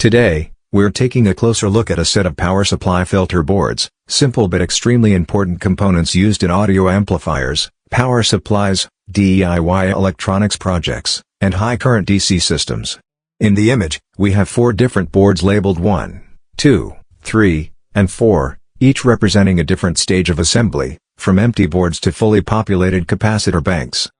Today, we're taking a closer look at a set of power supply filter boards, simple but extremely important components used in audio amplifiers, power supplies, DIY electronics projects, and high-current DC systems. In the image, we have 4 different boards labeled 1, 2, 3, and 4, each representing a different stage of assembly, from empty boards to fully populated capacitor banks.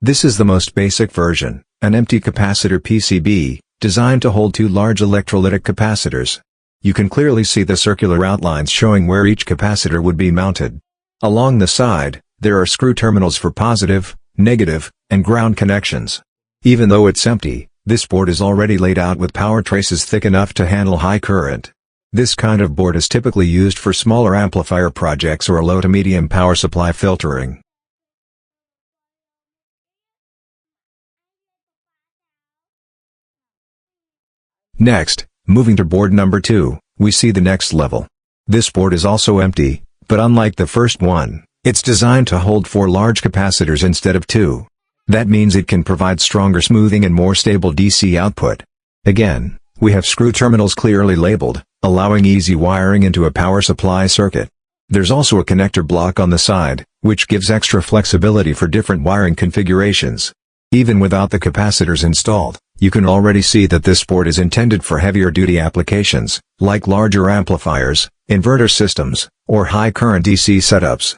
This is the most basic version, an empty capacitor PCB, designed to hold 2 large electrolytic capacitors. You can clearly see the circular outlines showing where each capacitor would be mounted. Along the side, there are screw terminals for positive, negative, and ground connections. Even though it's empty, this board is already laid out with power traces thick enough to handle high current. This kind of board is typically used for smaller amplifier projects or low to medium power supply filtering. Next, moving to board number 2, we see the next level. This board is also empty, but unlike the first one, it's designed to hold 4 large capacitors instead of 2. That means it can provide stronger smoothing and more stable DC output. Again, we have screw terminals clearly labeled, allowing easy wiring into a power supply circuit. There's also a connector block on the side, which gives extra flexibility for different wiring configurations. Even without the capacitors installed, you can already see that this board is intended for heavier-duty applications, like larger amplifiers, inverter systems, or high-current DC setups.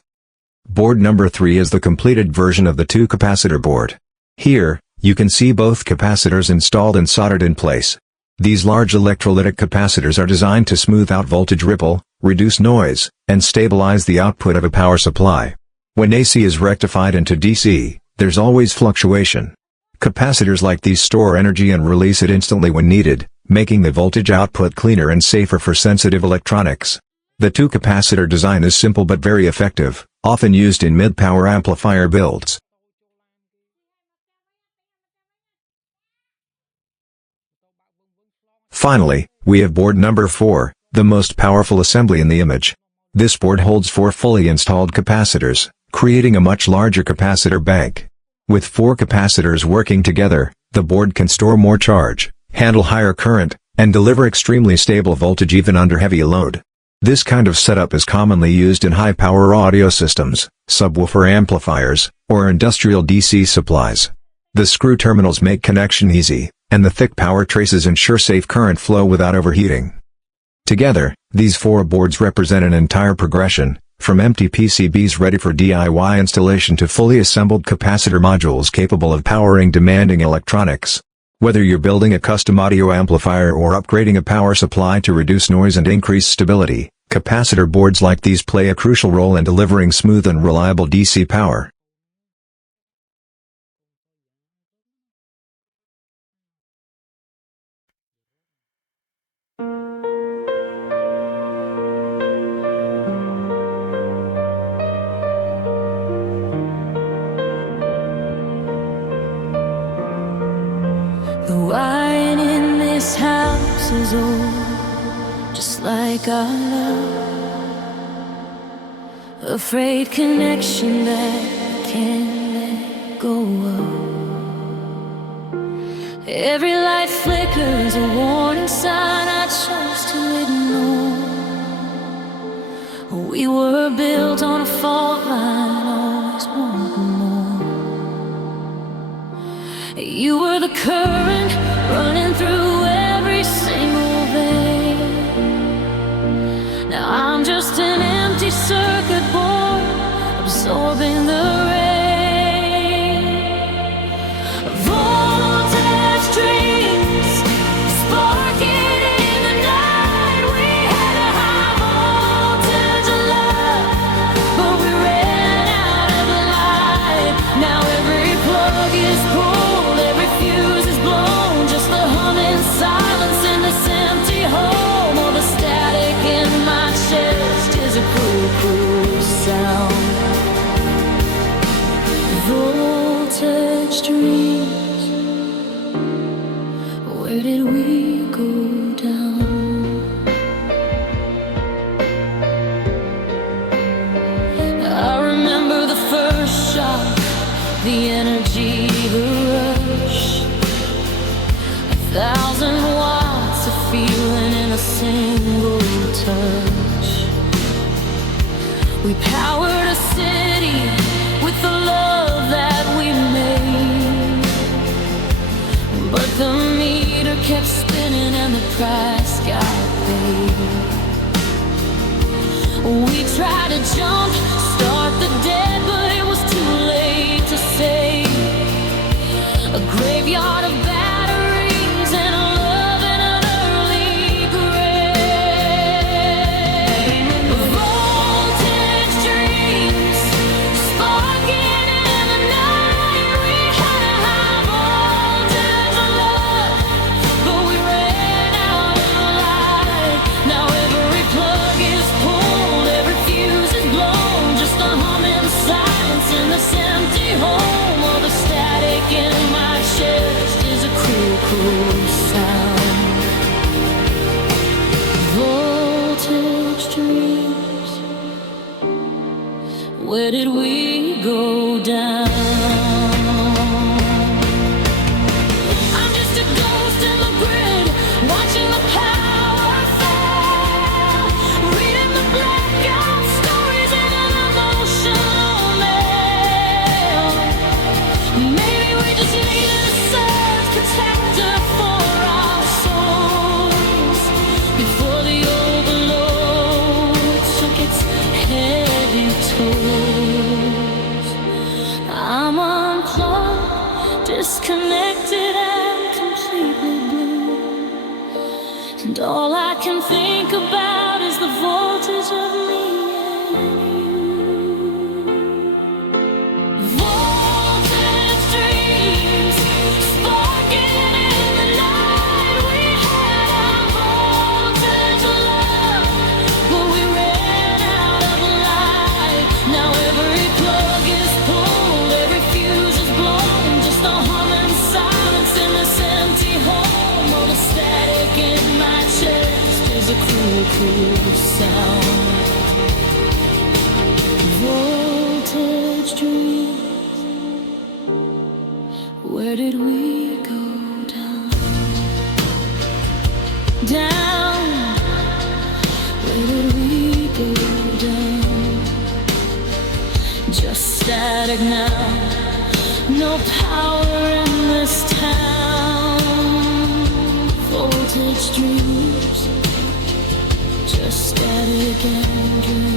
Board number 3 is the completed version of the 2-capacitor board. Here, you can see both capacitors installed and soldered in place. These large electrolytic capacitors are designed to smooth out voltage ripple, reduce noise, and stabilize the output of a power supply. When AC is rectified into DC, there's always fluctuation. Capacitors like these store energy and release it instantly when needed, making the voltage output cleaner and safer for sensitive electronics. The 2-capacitor design is simple but very effective, often used in mid-power amplifier builds. Finally, we have board number 4, the most powerful assembly in the image. This board holds 4 fully installed capacitors, creating a much larger capacitor bank. With 4 capacitors working together, the board can store more charge, handle higher current, and deliver extremely stable voltage even under heavy load. This kind of setup is commonly used in high-power audio systems, subwoofer amplifiers, or industrial DC supplies. The screw terminals make connection easy, and the thick power traces ensure safe current flow without overheating. Together, these 4 boards represent an entire progression, from empty PCBs ready for DIY installation to fully assembled capacitor modules capable of powering demanding electronics. Whether you're building a custom audio amplifier or upgrading a power supply to reduce noise and increase stability, capacitor boards like these play a crucial role in delivering smooth and reliable DC power. The wine in this house is old, just like our love. Afraid connection that I can't let go of. Every light flickers a warning sign I chose to ignore. We were built on a fault line, always wanting more. You were the current running through every single vein. Now I'm just an empty circuit board, absorbing the rain. Voltage dreams, sparking feeling in a single touch. We powered a city with the love that we made, but the meter kept spinning and the price got paid. We tried to jump, start the dead, but it was too late to save. A graveyard of batteries and a love in an early grave. Voltage dreams sparking in the night. We had a high voltage love, but we ran out of light. Now every plug is pulled, every fuse is blown. Just a humming silence in this empty home. All the static in my chest is a cruel, cruel sound. Voltage dreams, where did we go down? I'm just a ghost in the grid, watching the power fall, reading the blackout stories in an emotional mail. Maybe we just needed a surge protector for our souls before the overload took its heavy tolls. I'm unplugged, disconnected and completely blue, and all I can think about is the voltage of me and you. Voltage dreams sparking in the night. We had our voltage love, but we ran out of light. Now every plug is pulled, every fuse is blown. Just a humming silence in this empty home. All the static in my chest is a cruel, cruel sound. Voltage dreams, where did we go down? Down, where did we go down? Just static now, no power in this town. Voltage dreams, just static and dreams.